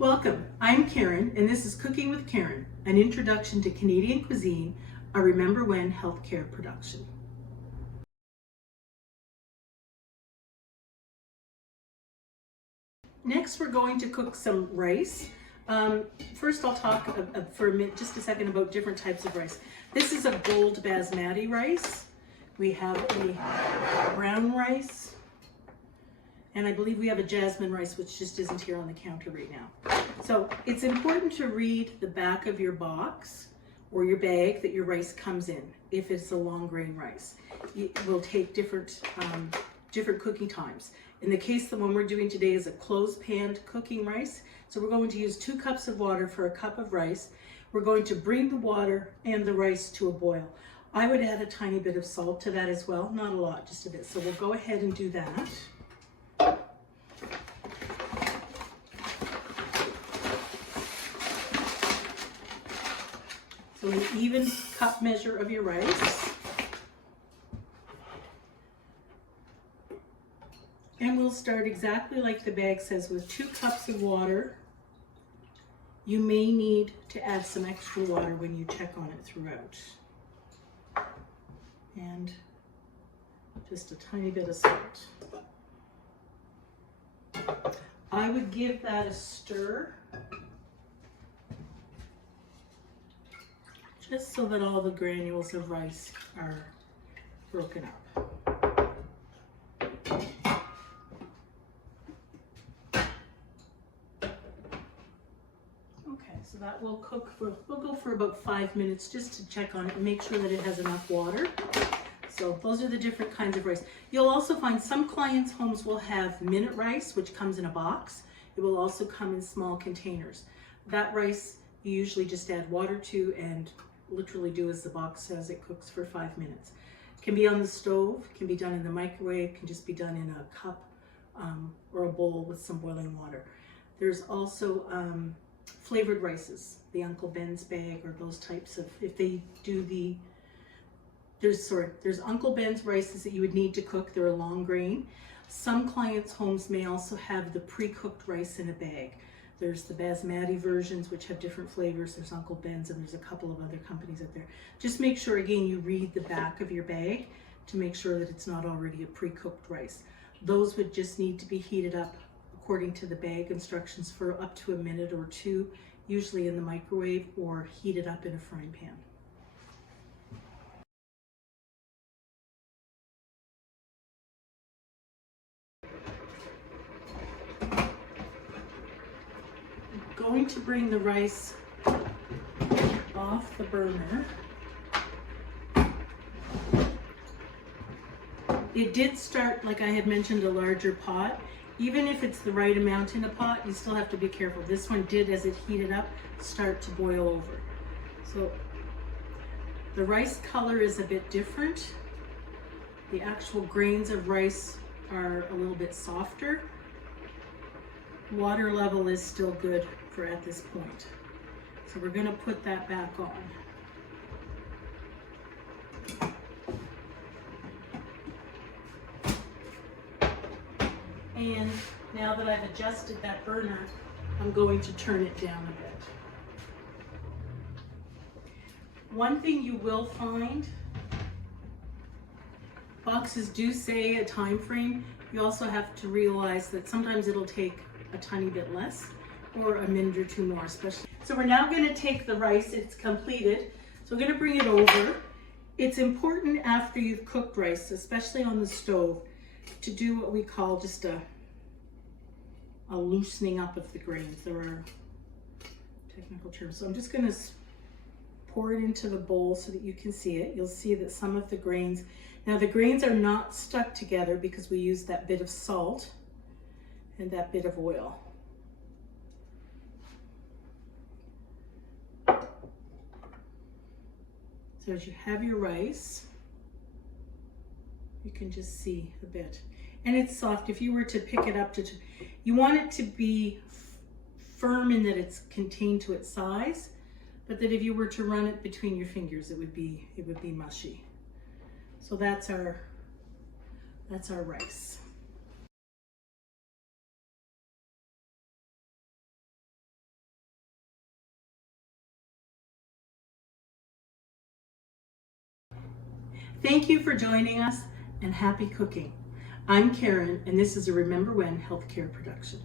Welcome, I'm Karen, and this is Cooking with Karen, an introduction to Canadian cuisine, a Remember When healthcare production. Next, we're going to cook some rice. First, I'll talk for a minute, just a second, about different types of rice. This is a gold basmati rice. We have a brown rice, and I believe we have a jasmine rice, which just isn't here on the counter right now. So it's important to read the back of your box or your bag that your rice comes in. If it's a long grain rice, it will take different cooking times. In the case, the one we're doing today is a closed pan cooking rice. So we're going to use 2 cups of water for a cup of rice. We're going to bring the water and the rice to a boil. I would add a tiny bit of salt to that as well, not a lot, just a bit. So we'll go ahead and do that. So an even cup measure of your rice. And we'll start exactly like the bag says, with 2 cups of water. You may need to add some extra water when you check on it throughout. And just a tiny bit of salt. I would give that a stir, just so that all the granules of rice are broken up. Okay, so that will cook for, we'll go for about 5 minutes just to check on it and make sure that it has enough water. So those are the different kinds of rice. You'll also find some clients' homes will have minute rice, which comes in a box. It will also come in small containers. That rice you usually just add water to and literally do as the box says. It cooks for 5 minutes. Can be on the stove, can be done in the microwave, can just be done in a cup or a bowl with some boiling water. There's also flavored rices, the Uncle Ben's bag or those types of, if they do the, there's Uncle Ben's rices that you would need to cook. They're a long grain. Some clients' homes may also have the pre-cooked rice in a bag. There's the basmati versions, which have different flavors. There's Uncle Ben's, and there's a couple of other companies out there. Just make sure, again, you read the back of your bag to make sure that it's not already a pre-cooked rice. Those would just need to be heated up according to the bag instructions for up to a minute or 2, usually in the microwave or heated up in a frying pan. Going to bring the rice off the burner. It did start, like I had mentioned, a larger pot. Even if it's the right amount in a pot, you still have to be careful. This one did, as it heated up, start to boil over. So the rice color is a bit different. The actual grains of rice are a little bit softer. Water level is still good for at this point. So we're going to put that back on. And now that I've adjusted that burner, I'm going to turn it down a bit. One thing you will find, boxes do say a time frame. You also have to realize that sometimes it'll take a tiny bit less or a minute or 2 more, especially. So we're now going to take the rice, it's completed. So we're going to bring it over. It's important after you've cooked rice, especially on the stove, to do what we call just a loosening up of the grains. There are technical terms. So I'm just going to pour it into the bowl so that you can see it. You'll see that some of the grains, now the grains are not stuck together because we used that bit of salt and that bit of oil. So as you have your rice, you can just see a bit. And it's soft. If you were to pick it up, you want it to be firm in that it's contained to its size, but that if you were to run it between your fingers, it would be mushy. So that's our rice. Thank you for joining us and happy cooking. I'm Karen, and this is a Remember When Healthcare production.